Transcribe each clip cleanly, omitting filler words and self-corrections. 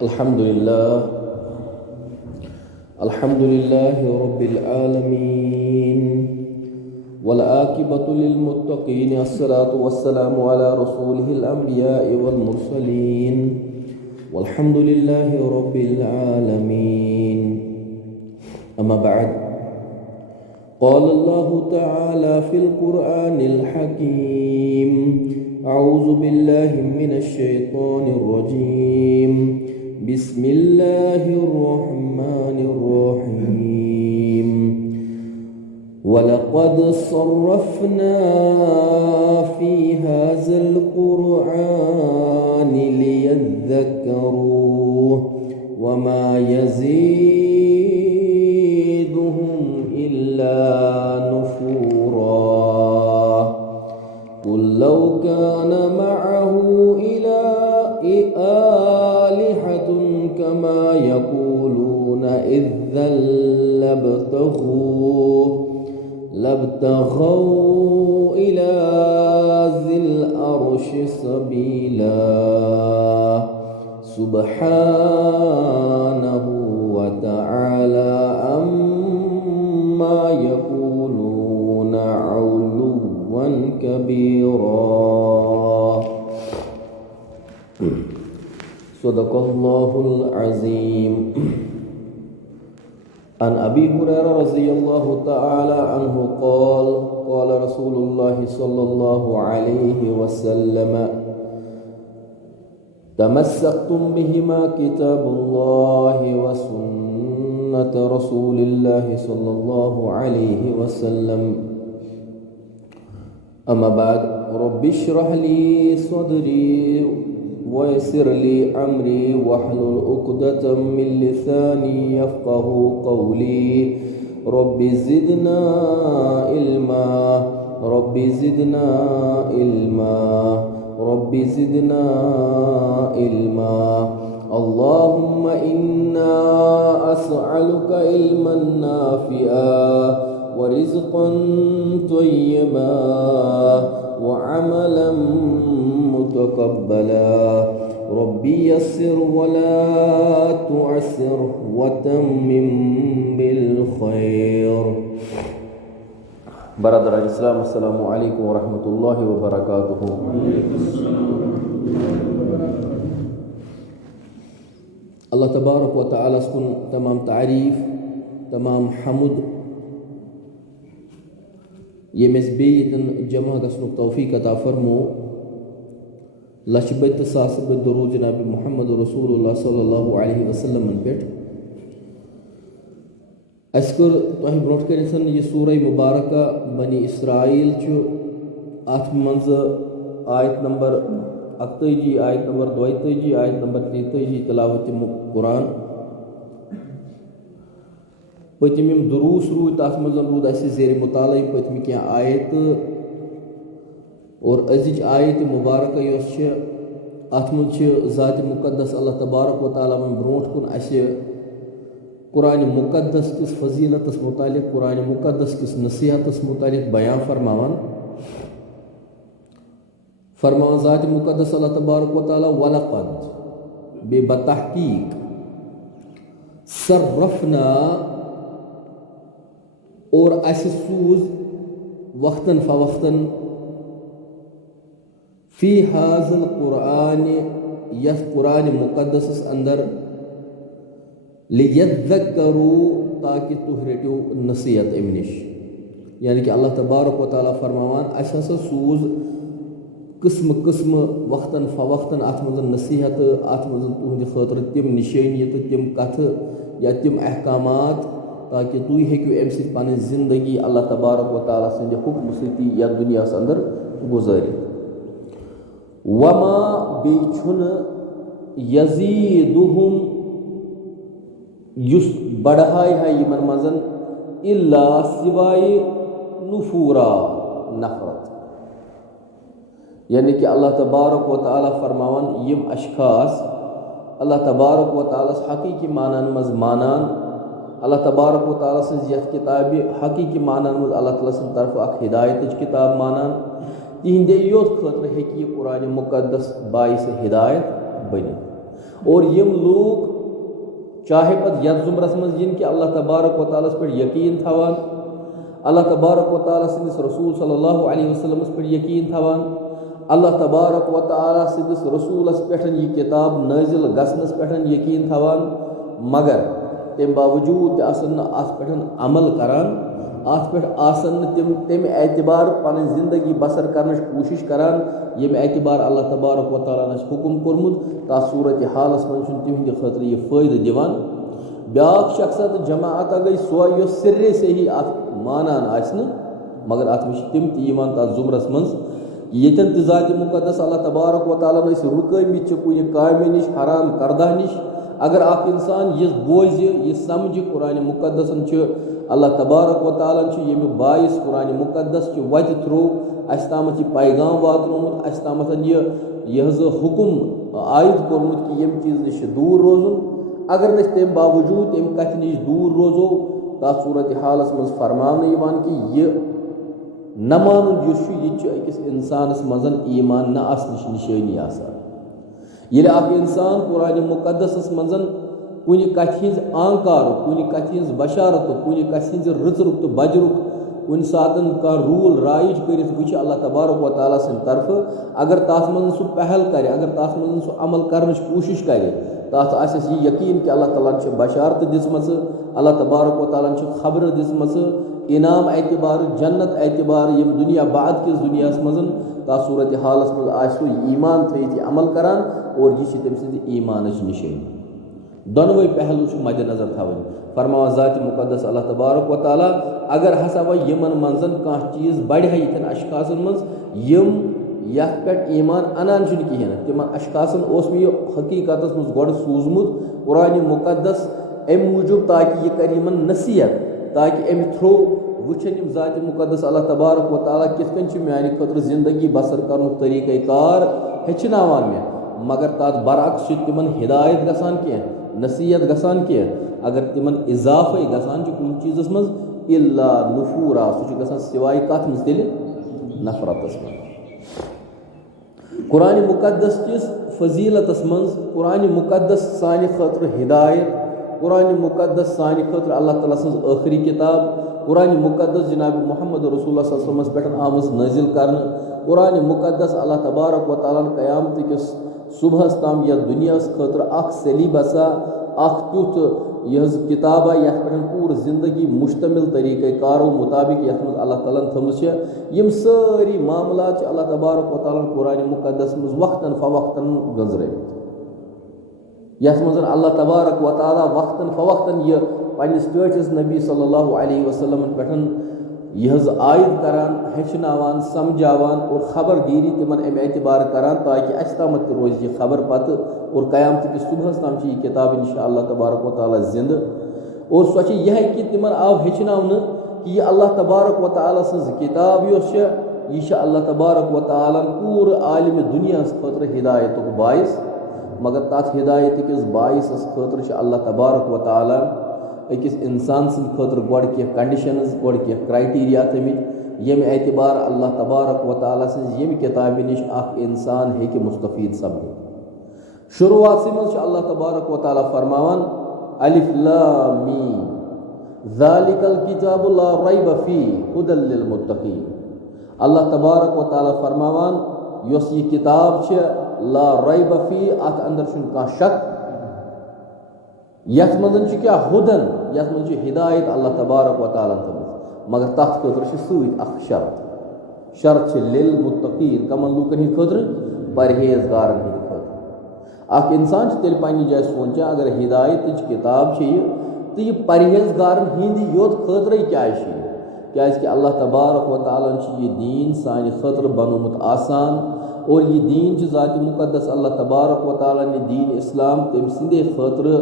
Alhamdulillah, Alhamdulillahi Rabbil Alamin, wal aqibatu lil muttaqin, assalatu wassalamu ala rasulihil anbiya'i wal mursalin, walhamdulillahi Rabbil Alamin. Amma ba'd, qala Allahu ta'ala fil Qur'anil Hakim, a'udzu billahi minasy syaithanir rajim. Bismillahirrahmanirrahim. Walaqad sarrafna fi hadzal Qur'ani liyadhakkaru wa ma yaziduhum illa nufura. Qul law kana ma'ahu alihatun kama yaquluna idzal labtaghaw ila zil arshi sabila. Subhanahu wa ta'ala amma yaquluna 'uluwan kabira. Sadaqallahul azim. An Abi Hurairah radhiyallahu ta'ala anhu qala Rasulullah sallallahu alaihi wasallam, tamassaktum bihima kitabullahi wa sunnat Rasulillah sallallahu alaihi wasallam. Amma ba'd, rabbi shrah li sadri wa yassir li amri wahlul 'uqdatam min lisani yafqahu qawli. Rabbi zidna ilma, Rabbi zidna ilma, Rabbi zidna ilma. Allahumma inna as'aluka ilman nafi'a wa rizqan thayyiba wa 'amalan mutaqabbala. Rabbi yassir wa la tu'assir wa tammim bil khair. Brother Islam, assalamu alaikum warahmatullahi wabarakatuh. Allah tabarak wa ta'ala sekun tamam ta'rif, tamam hamd, yemes beytin jama gasnuk tawfiq ata farmo. लशबत सासब दरूद जनाब मोहम्मद रसूलुल्लाह सल्लल्लाहु अलैहि वसल्लम पे Oscar तह brought कर यह सूरह मुबारक बनी इसराइल अत मज आयत नंबर 41, आयत नंबर 42, आयत नंबर 43 तिलावत कुरान पतम दुरूस रूद तथ मज रूद जेर मुताल पतम क्या आयत और अजिज आयत मुबारक अत मज ज़ात मुक़द्दस अल्लाह तबारक व तआला ब्रोट कुन कुरान मुक़द्दस किस फजीलतस मुतालिक, कुरान मुक़द्दस किस नसीहतस मुतालिक बयान फरमावन ज़ात मुक़द्दस अल्लाह तबारक व तआला वलक़द बेबतहक़ीक़ सर्रफ़ना और सूज वक्तन फ़वक्तन फ़ी हाज़िल कुरान यह कुरान मुक़द्दस अंदर लियद्ज़क्करू ताकि तुह रटो नसीहत अमि निश। यानी कि अल्लाह तबारक व तआला फरमावान अस हसा सूज किस्म किस्म वक्तन फ़वक्तन अत मज नसीहत, अत मज तुहद खतर तम निशानियत, तम कथ या तम अहकामात ताकि तुह हेकु अमि सत पन जिंदगी अल्लाह तबारक व तआला संद हुक्म सती या दुनिया अंदर गुजारित। वमा बेछुन यजीदुहुम युस बढ़ाई है यमन मजन इल्ला सिवाय नुफूरा नफरत। यानी कि अल्लाह तबारक व तआला फरमावन यम अशखास अल्लाह तबारक व तआला हकीकी मानन मज मानान, अल्लाह तबारक व तआला सज यथ किताब हकीकी मानन मज अल्लाह तआला सज तरफ अख हिदायत किताब मानान तिहंदे योत खतर हेकि कुरान मुक़द्दस बाइस हिदायत बनित और यम लोग चाहे पत यथ जुमरस मज इन कि अल्लाह तबारक व तआला पे यकीन थवान, अल्लाह तबारक व तआला सिंदिस रसूल सल्लल्लाहु अलैहि वसल्लम पे यकीन थवान, अल्लाह तबारक व तआला सिंदिस रसूलस पे यह किताब नाजिल गसनस पे यकीन थवान, मगर तम बावजूद अत पे अमल करान, अत पे तम एतबार पन जिंदगी बसर करने कोशिश करान यम एतबार अल्लाह तबारक व तआला हुक्म कोरमुत तथ सूरत हालस मन तिहंद खतर यह फ़ायदे दिवान। ब्याक शख्सत जमात गई सो यस सिर्रे से ही अत मानान आसन, मगर अत मे तिम तीवान तथ जुमरस मज यतन ज़ात मुकद्दस अल्लाह तबारक व तआला रुकमित कुन कामे निश हराम करदा निश। अगर अख इंसान यह बोझ यह समझ कुरान मुकद्दसन अल्लाह तबारक व तआला यम बायस कुरान मुकद्दस वत थ्रो अस तामत यह पैगाम वातनोमुत, अस तामत यह हुक्म आयद कोरमुत कि यम चीज़ निश दूर रोजुन। अगर न तम बावजूद तम कथ निश दूर रोजो तथ सूरत हालस मज फरमाने कि यह न मानुन यह अकिस इंसानस मजन ईमान न आसनिश निशानी आसान। ये इंसान कुरान मुकद्दस मजन कुन कथ हिंज आंकार कुन कथ हिंज बशारत कुन कथ हिंज रुक तो बजरुक कुन सातन का रूल राइज कर वह अल्लाह तबारक व तआला सद तरफ, अगर तथ मज सह पहल करे, अगर तथ मज सह अमल करने कोशिश करे, तथ आस यह यकीन कि अल्लाह ताला बशारत दिसम, अल्लाह तबारक व तआला खबर दिसम इनाम एतबार जन्नत एतबार यम दुनिया बाद किस दुनिया मजन तथ सूरत हालस मज आसो ईमान थी अमल करान और यह तम सद ईमान निशानी। दोनों पहलू मद्देनजर थवन फरमावा ज़ात मुकद्दस अल्लाह तबारक व तआला अगर हसा वह यमन मंजन कह चीज़ बढ़ यन अशखासन मज यम यथ पे ईमान अनान कहें तिम अशखासन हकीकत मज गोड़ सूजमुत कुरान मुकद्दस अम मूजूब ताकि यह कर नसीहत, ताकि अम थ्रो वुचन ज़ात मुकद्दस अल्लाह तबारक व तआला कित मानी खतर जिंदगी बसर कर तरीक़ कार हेचनावान मे, मगर तथ बरअक्स तिमन हिदायत गसान कह नसीहत गसान कह, अगर तिमन इजाफे गसान कुन चीज़स मज इल्ला नुफूरा सह गसान सिवाय कथ मज तेल नफरतस मज। कुरान मुकद्दस किस फजीलतस मज कुरान मुकद्दस सानि खतर हिदायत, कुरान मुकद्दस सानि खतर अल्लाह ताला सज आखिरी किताब, कुरान मुकद्दस जनाब मोहम्मद रसूलुल्लाह सल्लल्लाहु अलैहि वसल्लम पे आमज नाजिल करने, कुरान मुकद्दस अल्लाह तबारक व तआला क़यामत किस सुबह ताम या दुनिया खतर अख सलीबसा अख तुथ यह किताबा यथ पे पूर जिंदगी मुश्तमिल तरीक़ कारो मुताबिक यथ मज अल्लाह ताला थमस यम सारी मामलात अल्लाह तबारक व तआला कुरान मुकद्दस मज वक्तन फवक्तन गजरमित, यथ मज अल्लाह तबारक व तआला वक्तन फवक्तन यह पन्निस टचस नबी सल्लल्लाहु अलैहि वसल्लम पे यह आयद करान हेचनावान समझावान और खबरगिरी तिमन अम एतबार करान ताकि अस तामत रोज यह खबर पत और क़यामत कि सुबह ताम यह किताब इंशाअल्लाह तबारक व तआला जिंद और सो यह कि तिमन आव हेचनावन कि यह अल्लाह तबारक व तआला सज किताब यह अल्लाह तबारक व तआला पूर आलम दुनिया खतर हिदायत बायस, मगर तथ हिदायत किस बायस खतर अल्लाह तबारक व तआला अकिस इंसान सद खतर गोड़ कह कंडीशनस गोड़ कह क्राइटेरिया थमित यम एतबार अल्लाह तबारक व तआला सज यम किताब निश अख इंसान हेकि मुस्तफीद सपद। शुरुआत से मज अल्लाह तबारक व तआला फरमावान अलिफ लाम मीम ज़ालिकल किताबु ला रैब फीहि हुदल लिल मुत्तकीन। अल्लाह तबारक व तआला फरमावान यस यह किताब ला रैब फीहि अत अंदर छुन कह शक, यथ मजन क्या हुदन यथ मज हिदायत अल्लाह तबारक व तआला थमस, मगर तथ खतर सत अख शर्त लिल मुत्तकीन कमन लूकन हिंद खतर परहेजगारन हिंद खतर। अख इंसान तेल पन्नी जाय सोचा अगर हिदायत किताब तो यह परहेजगारन हिंद योत खतर क्या कि अल्लाह तबारक व तआला यह दीन सानि खतर बनोमुत आसान और यह दीन ज़ात मुकद्दस अल्लाह तबारक व तआला ने दीन इस्लाम तम सिंदे खतर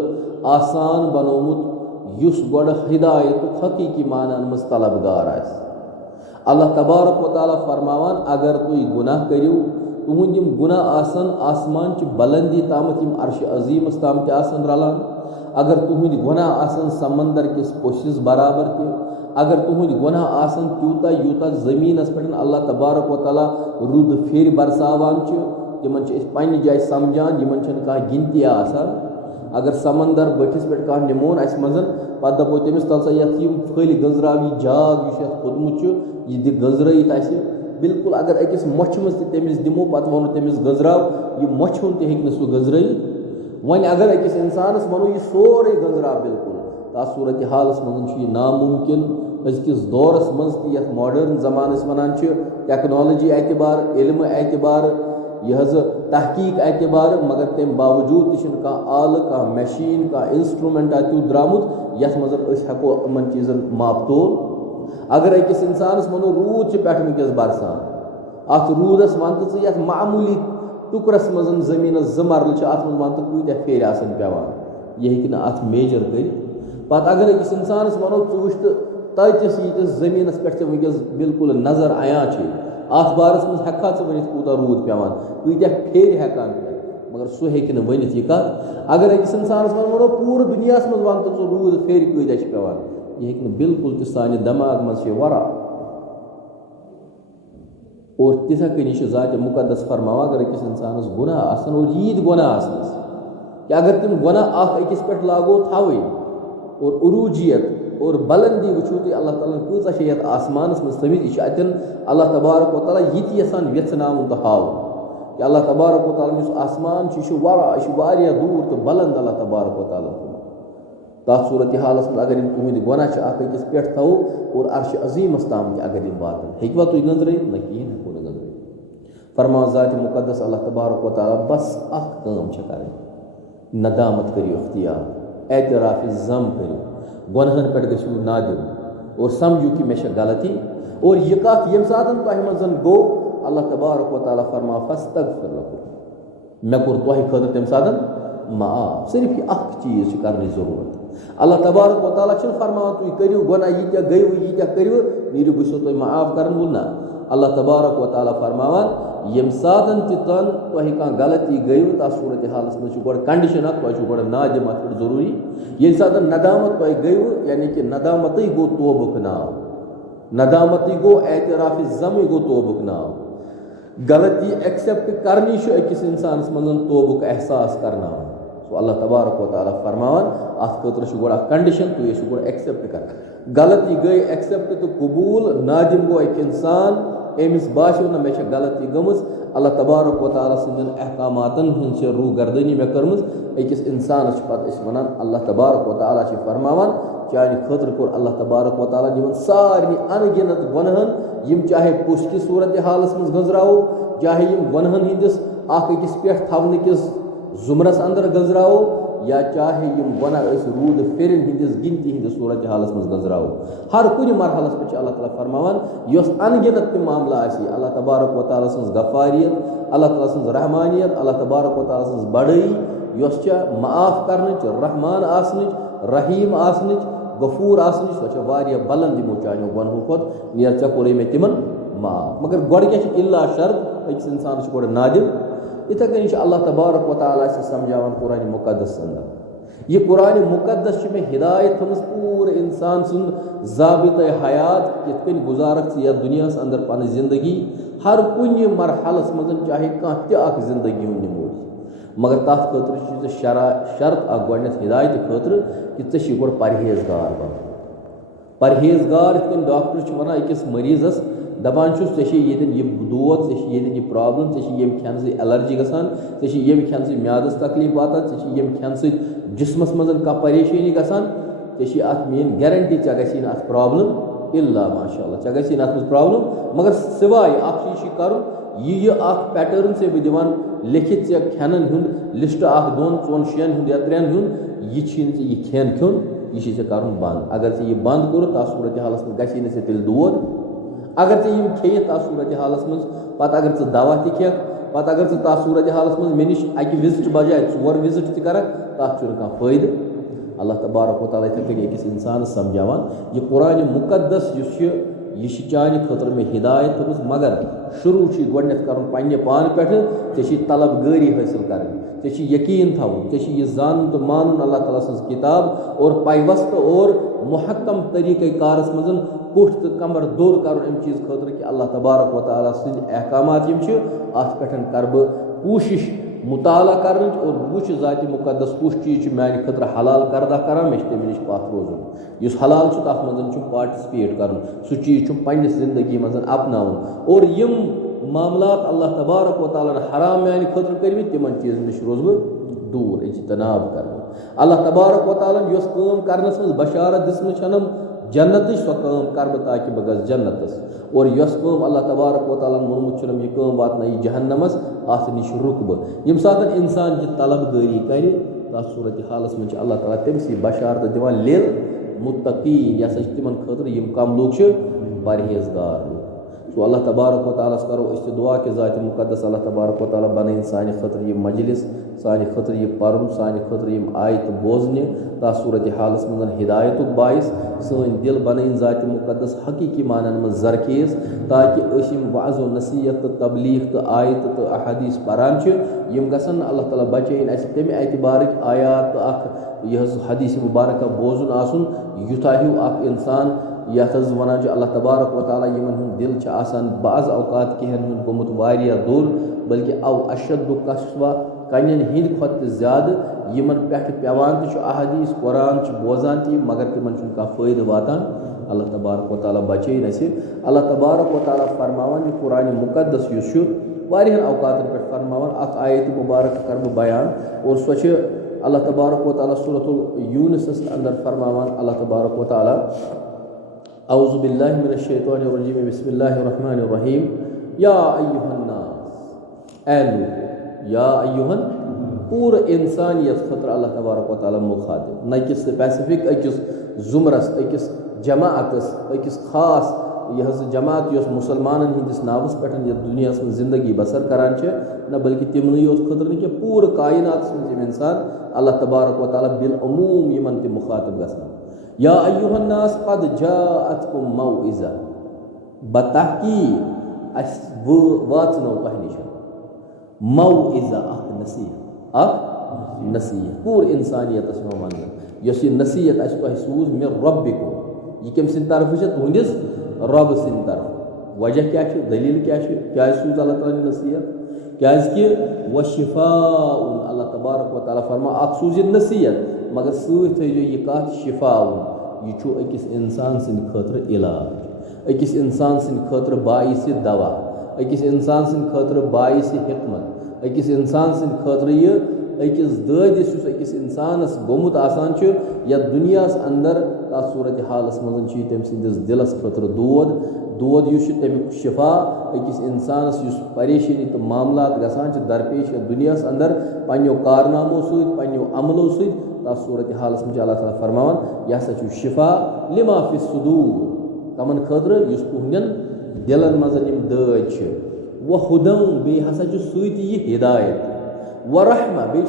आसान बनोमुत युस गोड़ हिदायत हकीकी मानन मज तलबगार आस। अल्लाह तबारक व तआला फरमावान अगर तुम गुनाह करियो तुहद यम गुनाह आसन आसमान च बुलंदी तामत यम अर्श अजीमस ताम आसन रलान, अगर तुहद गुनाह आसन समंदर किस पोशिस बराबर ते, अगर तुहद गुनाह आसन त्यूता यूता ज़मीनस पे अल्लाह तबारक व तआला रुद फेर बरसावान तिमन पन्ने जाए समझान यमन कह गिनती आसान अगर समंदर बटिस पे कह निमोन अस मजन पे दपो तमिस तल सा ये फल गजराव यह जाग खोदमुत यह दि गजरत आस बिल्कुल अगर अकिस मोछ मज तमिस दिमो पे वो तमिस गजराव यह मोछ हुन तह सह गजरत वन अगर अकिस इंसानस वनो यह सोरे गजराव बिल्कुल तथ सूरत हालस मज यह नामुमकिन अजकिस दौरस मज मॉडर्न जमानस वनान टेक्नोलॉजी एतबार इल्म एतबार यह तहकीक एतबार मगर तम बावजूद तह आल कह मशीन कह इंस्ट्रूमेंट त्यू द्रामुत ये मज हेको इन चीज़न माप तोल अगर अकिस इंसानस वनो रूद पे वनकस बरसान अत रूदस वन तो ये मामूली टुकरस मज जमीन जमरल अत वन तो कूत फेर आसन पेवान यह हे अत मेजर कर पत अगर अकिस इंसानस वनो वुच तो ततिस यीतिस जमीनस पे वनकस बिल्कुल नजर आयान अत बारस मज हेका वन कूत रूद पेवान कूत फेर हेकान पे मगर सह हे वन यह कत अगर अकिस इंसानस वो पूरे दुनिया मज वन तो रूद फेर कूत पेवान यह हे बिल्कुल तो सान दमाग मज वरा और तिथा कनी ज़ात मुकद्दस फरमावा अगर अकिस इंसानस गुनाह आसन और यीद गुनाह आसनस कि अगर तुम गुनाह अकिस पे लागो थवे और उरूजियत और बुलंदी वो तुम अल्लाह ताला कूचा ये आसमानस मज थमित यह अतन अल्लाह तबारक व तआला ये यसान वेचनावन तो हाव कि अल्लाह तबारक व तआला यह आसमान वरा यह दूर तो बुलंद अल्लाह तबारक व तआला तथ सूरत हालस मज अगर तुहद गुनाह अकिस पे थो और अर्श अजीमस ताम अगर यह वातन हेकवा तुम नजर न कहें हेको नजर फरमा ज़ात मुकद्दस अल्लाह तबारक व तआला बस अख काम कर नदामत करियो इख्तियार एतराफ ज़म करियो गुनहन पे गो नादिम और समझू कि मे गलती और यह कत ये सात तह मज गो अल्लाह तबारक व तआला फरमा फस्तगफिर लकुम मे कोर तह खतर तम सात माफ सिर्फ यह चीज़ कर जरूरत अल्लाह तबारक व तआला फरमान तुम करियो गुनाह यीत्या गयो यीत्या करियो नीरु बस तुम माफ कर ना अल्लाह तबारक व तआला फरमान यम सात तन तुह कह गलती गयो तथ सूरत हालस मज गो कंडीशन तुम गो नादिम अत जरूरी ये सात नदामत तुह गयो यानी कि नदामत गो तोबुक नाव नदामत गो एतराफ ज़म गो तोबुक नाव गलती एक्सेप्ट करनी अकिस इंसानस मज तोबुक एहसास करना सो अल्लाह तबारक व तआला फरमान अत खतर गो कंडीशन तो यह गो एक्सेप्ट कर गलती गई एक्सेप्ट तो कबूल नादिम गो एक इंसान एमिस बाशो ना मे गलती गमस अल्लाह तबारक व तआला सिंदन अहकामातन हंद रू गर्दनी मे कर्मस अकिस इंसानस पे वन अल्लाह तबारक व तआला फरमावन चाहे खतर कोर अल्लाह तबारक व तआला यमन सारी अनगिनत गुनहन यम चाहे पुश की सूरत हालस मज गजराओ चाहे यम गुनहन हंदिस अकिस पे थवन किस जुमरस अंदर गजराओ या चाहे यम गुनाह रूद फेरन हंदिस गिनती हंदिस सूरत हालस मज गजराओ हर कुछ मरहलस पे अल्लाह ताला फरमावन यस अनगिनत तम मामला अल्लाह तबारक व तआला सज गफारियत अल्लाह ताला सज रहमानियत अल्लाह तबारक व तआला सज बड़ई यस माफ करन रहमान आसन रहीम आसन गफूर आसन सह बुलंद यमो चानो गुनहों खुद नियर चे कोर मे तिमन माफ मगर गोड़ क्या इल्ला शर्त अकिस इंसान गोड़ नादिम इथे कनी अल्लाह तबारक व तआला समझावन कुरान मुकद्दस अंदर यह कुरान मुकद्दस में हिदायत थमस पूरे इंसान सुन ज़ाबित हयात कित कन गुजारक यथ दुनिया अंदर पन जिंदगी हर कुन मरहलस मज चाहे कह तक जिंदगी नमूद मगर तथ खतर शर्त गोड हिदायत खतर कि चे गोड़ परहेजगार बन परहेजगार डॉक्टर वन अकिस मरीजस दपान ये दोद ये प्रॉब्लम ये खेन से एलर्जी गसान ये खेन से म्यादस तकलीफ वातान ये खेन से जिस्मस मज कह परेशानी गसान अत मेन गारंटी चे गि अत प्रॉब्लम इल्ला माशाअल्लाह चे गि अत प्रॉब्लम मगर सिवाय अख चीज कर यह पैटर्न से बह दिवान लिखित चे खेन लिस्ट 1 2 4 6 या 3 यह खेन खुन यह कर बंद अगर यह बंद कोर तथ सूरत हालस मज गि तेल दोद अगर चे खे तथ सूरत हालस मज पे अगर चे दवा ते पे अगर चे तथ सूरत हालस मज मे नश अकि विजिट बजाय 4 विजिट तर तथ कह फायदे अल्लाह तबारक व तआला अकिस इंसान समझावान यह कुरान मुकद्दस यह चाने खतर में हिदायत थमस मगर शुरू गोड कर पे पान पे तलब-गारी हासिल कर यकीन थवन यह जान तो मान अल्लाह ताला सज किताब और पाइवस्त और मुहक्कम तरीक़े कारस मज कोठ तो कमर दोर कर चीज़ खतर कि अल्लाह तबारक व तआला सद अहकामात अत पे कर कोशिश मुताला कर और वो ज़ात मुकद्दस कुछ चीज़ माने खतर हलाल करदा करान मे तम नश पथ रोजन इस हलाल तथ मज पार्टिसिपेट कर सह चीज़ पन्निस जिंदगी मज अपनावन और यम मामलात अल्लाह तबारक व तआला हराम माने खतर कर तिमन चीज़न नश रोज दूर इज्तनाब कर अल्लाह तबारक व तआला यस काम करनस मज बशारत दिसम जन्नत सो काम कर ताकि बह गस जन्नतस और यस काम अल्लाह तबारक व तआला मोनमुत यह काम वात जहन्नमस अत नश रुक बह यम सात इंसान यह तलबगारी कर तथ सूरत हालस मज अल्लाह ताला तमसी बशारत दिवान लिल मुत्तकीन यह तिमन खतर यम कम लोग परहेजगार लोग सो अल्लाह तबारक व तआला करो इस दुआ के ज़ात मुकद्दस अल्लाह तबारक व तआला बन सान खतर यह मजलिस सान खतर यह पर्न सान खतर यम आयत बोजने तथ सूरत हालस मज हिदायत बायस सन दिल बन ज़ात मुकद्दस हकीकी मानन मज जरखेज ताकि वाज़ नसीहत तो तबलीग तो आयत तो अहदीस परान यम गसन अल्लाह ताला बचैन तमे एतबार आयात तो यह हदीस मुबारक बोजन आसन युथा हिू इंसान यथ वन अल्लाह तबारक व तआला यमन दिल बाज़ अवकात कहन गोमुत वारिया दूर बल्कि अव अशद कस्वा कन्न हिंद खुद ज़्यादा यमन पे पेवान तो अहदीस कुरान बोजान ती मगर तिमन कह फ़ायदे वातान अल्लाह तबारक व तआला बचैन अल्लाह तबारक व तआला फरमावान कुरान मुकद्दस युस वारियन अवकातन पे फरमावान अख आयत मुबारक कर बयान और सो अल्लाह तबारक व तआला सूरतुल यूनुस अंदर फरमावान अल्लाह तबारक व तआला औज़ु बिल्लाहि मिनश शैतानिर रजीम बिस्मिल्लाहिर रहमानिर रहीम या अय्युहन नास ऐ लोग या अय्युहन पूरा इंसानियत खतर अल्लाह तबारक व तआला मुखातिब न कि स्पेसिफिक अकिस जुमरस अकिस जमाअतस अकिस खास यह जमात यस मुसलमानन हिंदिस नावस पे दुनिया में जिंदगी बसर करान न बल्कि तिमन खतर कि पूरा कायनात में इंसान अल्लाह तबारक व तआला बिल अमूम यमन ते मुखातिब गसान या अय्युहन नास क़द जाअतकुम मौइज़ा बतहकीक अस वातनो तह निश मौइज़ा अख नसीहत पूर इंसानियत वन यस नसीहत अस तह सूज मे रब्बिकुम यह कम सिंद तरफ तुहंदिस रब सिंद तरफ वजह क्या दलील क्या सूज अल्लाह ताला नसीहत क्या वशिफाउन अल्लाह तबारक व तआला फरमा अख सूज नसीहत मगर सो यह कत शिफाउन यह अकिस इंसान सिंद खतर इलाज अकिस इंसान सिंद खतर बाइस दवा अकिस इंसान सिंद खतर बाइस हिकमत अकिस इंसान सिंद खतर यह अकिस ददिस अकिस इंसानस गोमुत आसान या दुनिया अंदर तथ सूरत हालस मज तम सिंदिस दिलस खतर दोद तमिक शिफा अकिस इंसानस परेशानी तो मामलात गसान दरपेश दुनिया अंदर पन्नो कारनामों सन्नो अमलों तथ सूरत हालस में अल्लाह ताला फरमान यह हसा शिफा लिमा फि सुदूर तमन खतर तुहंदन दिलन मज दद व हुदम बे हसा यह हिदायत व रहमा बे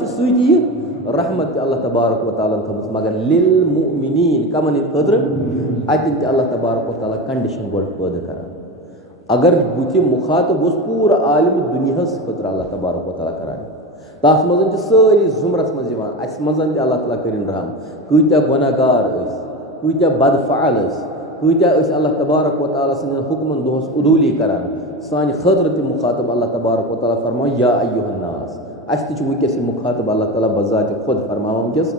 रहमत अल्लाह तबारक व तआला थमस मगर लिल मुमिनीन कमन खतर अतन अल्लाह तबारक व तआला कंडीशन गोड पैदा कर अगर बुथ मुखातब पूरा आलम दुनिया खतर अल्लाह तबारक व तआला करान तथ मज सारी जुमरस मज अस मज अल्लाह ताला करिन रहम कत्या गुनाहगार कत्या बदफाल कत्या अल्लाह तबारक व तआला सद हुक्मन दोहस उदूली करान सान खतर त मुखातब अल्लाह तबारक व तआला फरमा या अय्युहन नास अस वस मुखातब अल्लाह ताला बजात खुद फरमावन किस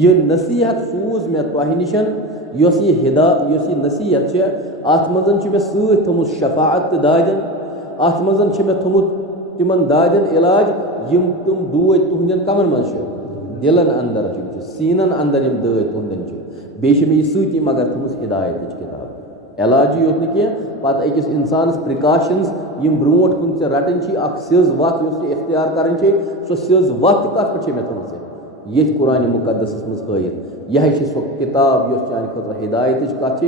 यह नसीहत सूज मे तह निशन यह नसीहत अत मज मे समुत शफाअत दादन अत मज मे थमुत तिमन दादन इलाज यम तुम दूद तुहंदन कमन मज दिलन अंदर सीनन अंदर यम दद तुहंदन बे मे सती मगर थमुस हिदायत किताब इलाज योत न पत अकिस इंसानस प्रिकाशंस यम ब्रोट कुन से रटन सिज वत इख्तियार कर सो सिज वत कत पे मे थी ये कुरान मुकद्दस मज हयत यह सो किताब चान खतर हिदायत कत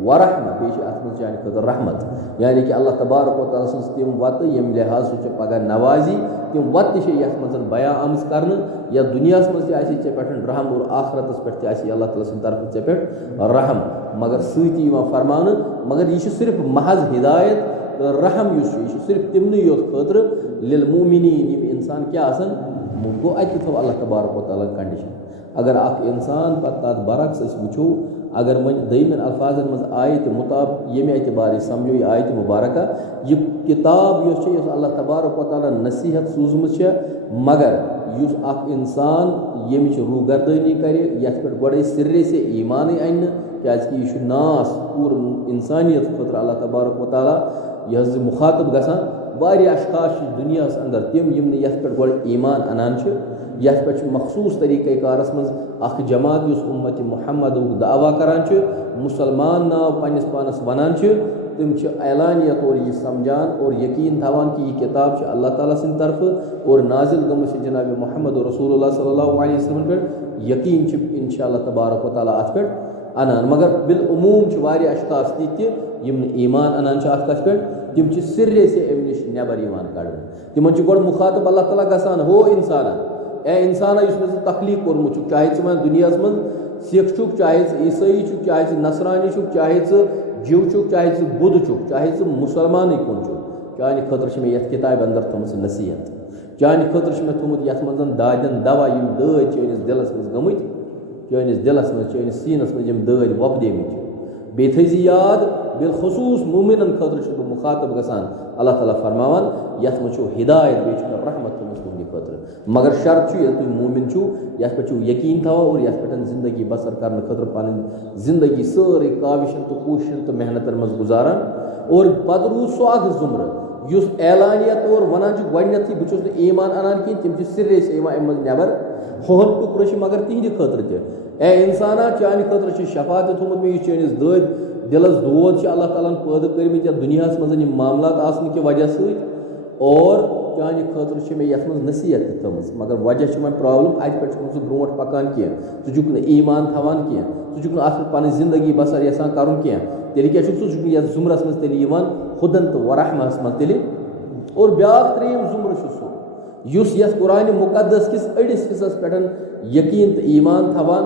वरहमा बे अत मज चान खतर रहमत यानी कि अल्लाह तबारक व तआला सज तम वत यम लिहाज सो पगह नवाजी तम वत यथ मज बयान आमज कर या दुनिया मज चे पे रहम और आखरतस पे अल्लाह ताला सद तरफ चे पे रहम मगर सती फरमान मगर यह सिर्फ महज हिदायत तो रहम यह सिर्फ तिमन योत खतर लिल मुमिनीन यम इंसान क्या गो अत थो अल्लाह तबारक व तआला कंडीशन अगर अख इंसान तथ बरक्स वो अगर वन दमन अल्फाजन मज आयत मुताब ये एतबार समझो यह आयत मुबारक यह किताब यस अल्लाह तबारक व तआला नसीहत सूझमत मगर युस अख इंसान यमिच रूगर्दनी करे यथ पे गोड़े सिर्रे से ईमान अन क्या यह नास पूर इंसानियत खुद अल्लाह तबारक व तआला यह मुखातब गसान वारिया अशखास दुनिया अंदर तम यम यथ पे गोड़े ईमान अनान यथ पे मखसूस तरीक़े कारस मज अख जमात युस उम्मत मुहम्मद दावा करान मुसलमान नाव पन्निस पानस वनान तम ऐलानिया तौर यह समझान और यकीन थवान कि यह किताब अल्लाह ताला सिंद तरफ और नाजिल गमत जनाब मोहम्मद रसूलुल्लाह सल्लल्लाहु अलैहि वसल्लम पे यकीन इंशाअल्लाह तबारक व तआला अत पे अनान मगर बिलउमूम वारिया अशखास यम ईमान अनान अत कथ पे तम सिर्रे से अम नश नबर कड़न तिमन गोड़ मुखातब अल्लाह ताला गसान हो इंसाना ए इंसाना मे तखलीक कोर्मुत चाहे वन दुनिया मं सिख चुक चाहे ईसाई चुक चाहे नसरानी चुक चाहे जीव चुक चाहे बुद्ध चुक चाहे मुसलमान कुन चुक चाहे खतर मे यथ किताब अंदर थमस नसीहत चाहे खतर मे थोमुत यथ मं दादन दवा यम दाद चैनिस दिलस मज गमत चैनिस दिलस मज चैनिस सीनस मज यम दाद वपदेमत बे थी याद बिलखसूस मोमिनन खतर मुखातब गसान अल्लाह ताला फरमावान यथ मो हिदायत बे रहमत तुहंद खतर मगर शर्त तुम मोमिन यथ पे यकीन थवा और यथ पे जिंदगी बसर करने खतर पन जिंदगी सारे काविशन तो कोशिशन तो मेहनतन मज गुजारान और पद रूद सो अख जुमर युस ऐलानिया तौर वनान गथी बहुत ईमान अनान कहें तम सिर्रे से नबर होहन टुकर मगर तिहंद खतर ए इंसाना चाने खतर शफात थोमुत मे चैनिस दाद दिलस दोद अल्लाह ताला पैदा कर्मित दुनिया मज मामलात आसने कि वजह से और चाने खतर मे यथ मज नसीहत थम मगर वजह वो प्रॉब्लम अत पे ब्रो पकान कह चुक ईमान थवान कह चुक अत पे जिंदगी बसर यसान कर तेल क्या यथ जुमरस मज तेल खुदन तो वरहमस मज तेल और ब्या त्रेम जुमर सह यथ कुरान मुकद्दस किस अड़िस हिस्सस पे यकीन तो ईमान थवान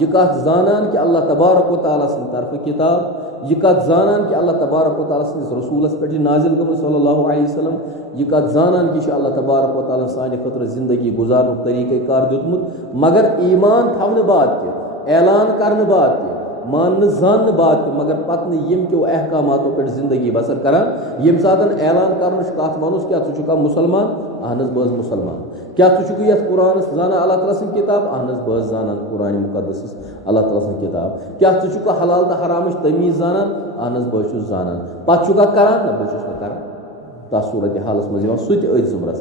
यह कत जानान कि अल्लाह तबारक व तआला सिंद तरफ किताब यह कत जानान कि अल्लाह तबारक व तआला सिंदिस रसूलस पे नाजिल गमत सल्लल्लाहु अलैहि वसल्लम यह कत जानान कि अल्लाह तबारक व तआला साने खतर जिंदगी गुजारन तरीक़े कार दितमुत मगर ईमान थवन बाद ऐलान करने बाद मान जान बात मगर पत यम क्यों अहकामातों पे जिंदगी बसर करान यम सात ऐलान कर कत वनस क्या चुका मुसलमान अहन बस मुसलमान क्या चुक ये कुरान जाना अल्लाह ताला सं किताब अहन बस जाना कुरान मुकद्दस अल्लाह ताला सं किताब क्या चुक हलाल तो हराम तमीज जाना अहन बस जाना पत चुका करान ना बस कर तथ सूरत हालस मज सह जुमरस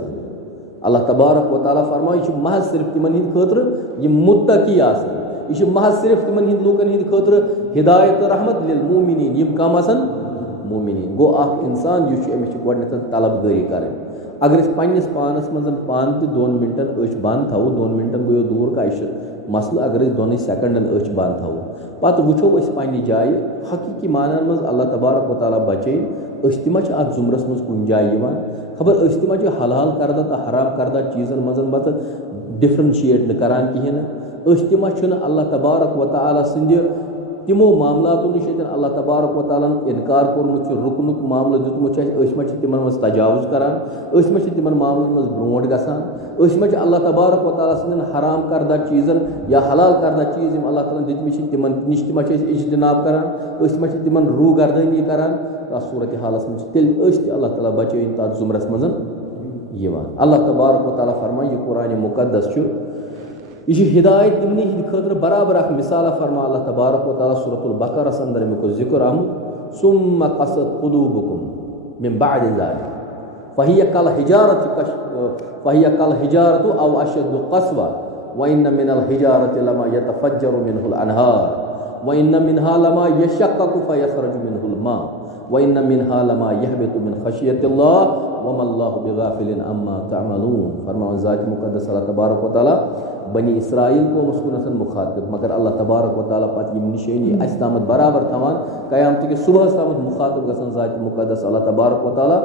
अल्लाह तबारक व तआला फरमाय महज सिर्फ तिमन हिंद खतर यम मुत्तकी आसन यह महज सिर्फ तिमन हिंद लूकन हिंद खतर हिदायत रहमत लिल मोमिनीन यम कम आसन मोमिनीन गो अख इंसान यह अमिस गोडनेथ तलबगारी कर अगर पन्निस पानस मज पान तो 2 मिनटन अच बंद थो 2 मिनटन गो दूर का मसल अगर 2 सेकंडन अच बंद थो पत वो पन्ने जाए हकीकी मानन मज अल्लाह तबारक व तआला बचे तिमा अत जुमरस मज कुन जाए खबर तिमा हलाल करदा तो हराम करदा चीज़न मज डिफ्रेंशिएट न करान कहें तिमा अल्लाह तबारक व तआला सिंद तिमो मामलात नश अल्लाह तबारक व तआला इनकार कोर्मुत रुकनुक मामल दितमुत तिमन मज तजावुज करान तिमन मामलन मज ब्रोट गसान अल्लाह तबारक व तआला सिंदन हराम करदा चीज़न या हलाल करदा चीज़ अल्लाह ताला दितमित तिमन निश इज्तनाब करान तिमन रू गर्दनी करान तथ सूरत हालस मज तेल अल्लाह ताला बचे तथ जुमरस मज अल्लाह तबारक व तआला फरमाय यह कुरान मुकद्दस यह हिदायत तिमन हिंद खतर बराबर अख मिसाल फरमा अल्लाह तबारक व तआला सूरतुल बकरा अंदर मे जिक्र आमुत सुम्मा क़सत क़ुलूबुकुम मिन बअद ज़ालिक फ़हिय कल हिजारत औ अशद्दु क़स्वा व इन्न मिनल हिजारति लमा यतफ़ज्जरु मिनहुल अनहार व इन्न मिनहा लमा यशक़्क़क़ु फ़यख़रुजु मिनहुल मा व इन्न मिनहा लमा यहबितु मिन ख़शियतिल्लाह वमल्लाहु बिग़ाफ़िलिन अम्मा तअमलून फरमान ज़ात मुक़द्दस अल्लाह तबारक व तआला बनी इसराइल को मुस्कुनसन मुखातिब मगर अल्लाह तबारक व तआला पत यम निशानी अस तामत बराबर थवान क़यामत के सुबह तामत मुखातिब गसन ज़ात मुक़द्दस अल्लाह तबारक व तआला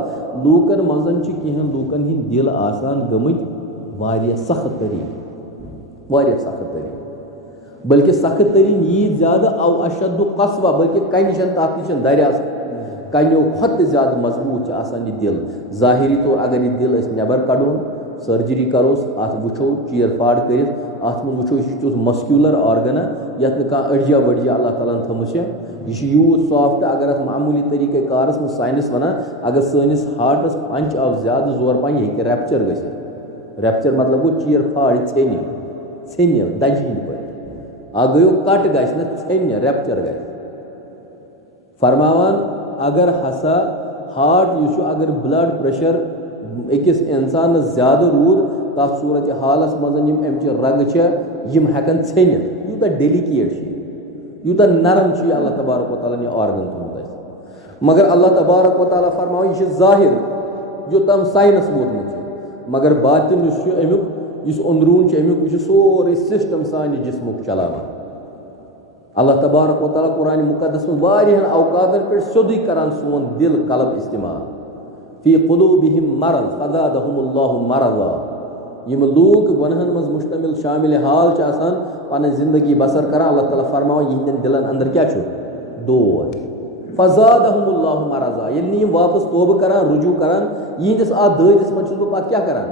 लूकन मजन कहें लूकन हिंद दिल आसान गमत वारिया सख्त तरीन बल्कि सख्त तरीन यी ज़्यादा औ अशद्दु क़स्वा बल्कि कन निशन तथ निशन दरिया कन्यो खुद ज़्यादा मजबूत आसान दिल ज़ाहिरी तौर अगर यह दिल नबर कड़ोन सर्जरी करोस अत वो चीर फाड़ कर अत वो तुथ मस्क्यूलर ऑर्गन ये अड़जिया वड़जिया अल्लाह ताला थमुस यूत सॉफ्ट अगर अत मामूली तरीक़े कारस में साइंस वन अगर सैनिस हार्टस पंच आव ज्यादा जोर पान यह रैप्चर रैप्चर मतलब गो चीर फाड़ छेन दजि पे गयो कट गन रैप्चर ग फरमावान अगर हसा हार्ट अगर ब्लड प्रेशर अकिस इंसान ज्यादा रूद तथ सूरत हालस मज अमच रग हेकन छनित यूत डेलिकेट यूत नरम अल्लाह तबारक व तआला यह ऑर्गन थोमुत मगर अल्लाह तबारक व तआला फरमाओ यह जाहिर जो तम साइंस वोतमुत मगर बातिन अमुक अंदरून अमुक यह सोरे सिस्टम सानि जिस्मुक चलावान अल्लाह तबारक व तआला कुरान मुकद्दस में वारियान अवकातन पे सोदी करान सोन दिल कलब इस्तेमाल फी कुलूबिहिम मरज़ फज़ादहुमुल्लाहु मरज़ा यम लोग गुनाहन मज मुश्तमिल शामिल हाल पन जिंदगी बसर कर अल्लाह ताला फरमाओ यहंदन दिलन अंदर क्या दोद फज़ादहुमुल्लाहु मरज़ा ये वापस तौबह करान रुजू करान यहंदिस ददिस मज पत क्या करान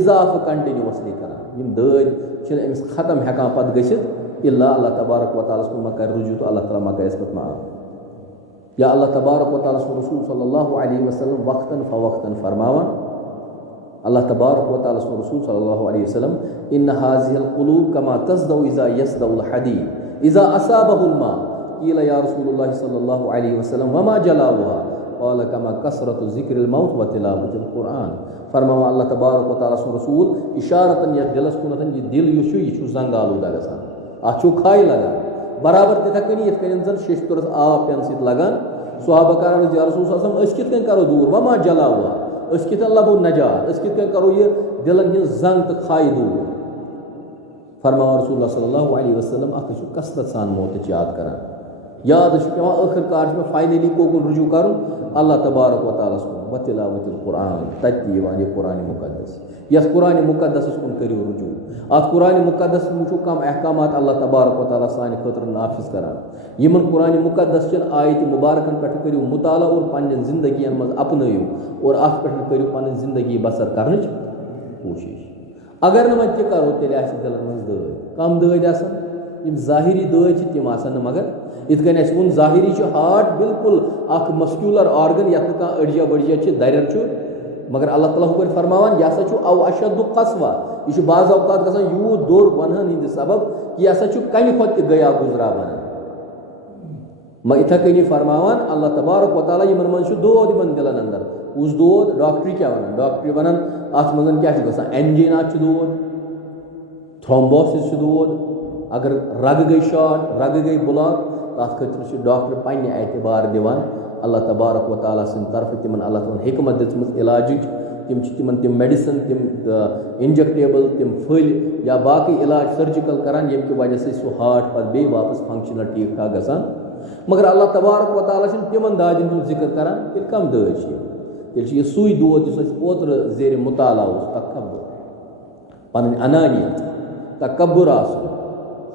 इजाफ कंटिन्यूसली करान दद अमिस खत्म हेकान पत गसित इल्ला अल्लाह तबारक व तआला मा कर रुजू तो अल्लाह ताला मा कर इसपत माफ या अल्लाह तबारक व तआला रसूल सल्लल्लाहु अलैहि वसल्लम वक्तन फवक्तन फरमावन अल्लाह तबारक व तआला रसूल सल्लल्लाहु अलैहि वसल्लम इन हाज़िहिल क़ुलूब कमा तस्दउ इज़ा यसदउल हदीद इज़ा असाबहुल मा क़ील या रसूलुल्लाह सल्लल्लाहु अलैहि वसल्लम वमा जलावुहा क़ाल कमा कसरतु ज़िक्रिल मौत व तिलावतिल कुरान फरमावा अल्लाह तबारक व तआला रसूल इशारतन या दिलस कुनतन ये दिल यह जंग आलूदा गसान अत खाई लगान बराबर तिथे कनी ये जन शेशतुरस आब पेन सत लगान सहाबा करान या रसूल कित करो दूर वमा जलावुहा कित लबो नजात कित करो ये दिलन हिंज जंग तो खाई दूर फरमावा रसूलुल्लाह सल्लल्लाहु अलैहि वसल्लम अत कसरत सान मौत याद करान याद पे आखिरकार में फाइनली कोकुन रुजू कर अल्लाह तबारक व तआला व तिलावतिल कुरान तत्ती ये कुरान मुकद्दस यस कुरान मुकद्दस कुन करियो रुजू अत कुरान मुकद्दस मुझो कम अहकामात अल्लाह तबारक व तआला सानि खतर नाफिज करान यमन कुरान मुकद्दस चन आयत मुबारकन पे करियो मुताला और पन्न जिंदगी मज अपनायो और अत पे करियो पन्न जिंदगी बसर करने कोशिश अगर न मत करो तेल दिलन मज दद कम दद आसान जाहिरी दद तिम आसान मगर इत वो जाहिरी हार्ट बिल्कुल मस्क्यूलर ऑर्गन ये अड़जिया बड़जिया दर मगर अल्लाह ताला हुक्म फरमावान यह हसा अव अशद कसवा यह बाज़ औकात गसान यूत दोर वनहन हिंद सबब कि यह हसा कम खुद गया गुजरा वन इथे कनी फरमावान अल्लाह तबारक व तआला यमन मन दोद इन दिलन अंदर उस दोद डॉक्टरी क्या वन डॉक्टरी वन अत मन क्या गसान एंजीना दोद थ्रोम्बोसिस दोद अगर रग गई शॉर्ट रग गई ब्लॉक तथ खतर डॉक्टर पन्ने एतबार दिवान अल्लाह तबारक व तआला सिंद तरफ तिमन अल्लाह ताला हिकमत दित्मत इलाजिक तिम मेडिसिन तिम इंजेक्टेबल तिम फल या बाकी इलाज सर्जिकल करान यम की वजह से सह हार्ट पे बे वापस फंक्शनल ठीक ठाक गसान मगर अल्लाह तबारक व तआला तिमन दादिन हुंद जिक्र करान तेल कम दद तेल यह सुई दोद ओत्र जेर मुताला तकब्बुर पन अनानियत तकब्बुर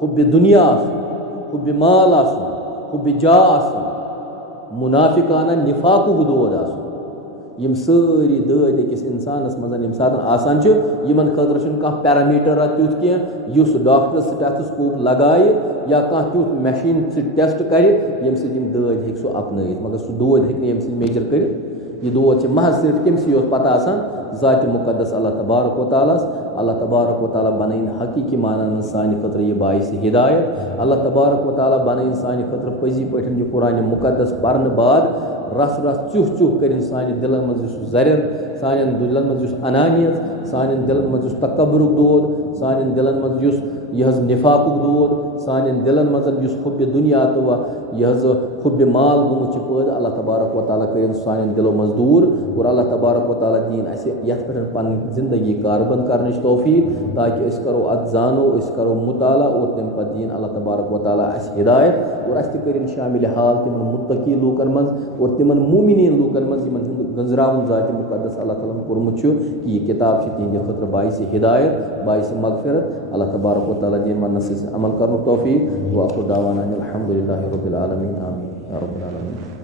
हुब्बे दुनिया हुब्बे माल हुब्बे जा मुनाफिकाना निफाकुक दोद यम सारी दद अकिस इंसानस मज यम सात आसान यमन खतर कह पैरामीटर तुथ कह डॉक्टर स्टेथोस्कोप लगाए या कह तुथ मशीन टेस्ट कर यम दद हे सह अपन मगर सह दोद हे मेजर कर यह दोद महज सिर्फ तमसी पता ज़ात मुकद्दस अल्लाह तबारक व तआला बनाइन हकीकी मानन सानि खतर यह बाइस हिदायत अल्लाह तबारक व तआला बनाइन सानि खतर पजी पठन यह कुरान मुकद्दस पढ़न बाद रस रस चुह चुह कर सान दिलन मज जरिर सान दिलन मज अनानियत सान दिलन मज तकब्बुरुक दोद सान दिलन मज यह निफाकुक दोद सान दिलन मज हुब्बे दुनिया तो यह हुब्बे माल गुमुत पैद अल्लाह तबारक व तआला कर सान दिलो मज दूर और अल्लाह तबारक व तआला दीन यथ पे पन जिंदगी कारबंद करने तौफीक ताकि अस करो अत जानो अस करो मुताला और तम पे दीन अल्लाह तबारक व तआला अस हिदायत और अस कर शामिल हाल तिमन मुत्तकी लूकन मज और तिमन मोमिनीन लूकन मज गंजरावन ज़ात मुकद्दस अल्लाह ताला कोरमुत कि यह किताब तिहंद खतर बाइस हिदायत बाइस मगफिरत अल्लाह तबारक व तआला दीन मनस अमल कर तौफीक व आखिर दावाना अनिल हम्दुलिल्लाहि रब्बिल आलमीन आमीन या रब्बल आलमीन।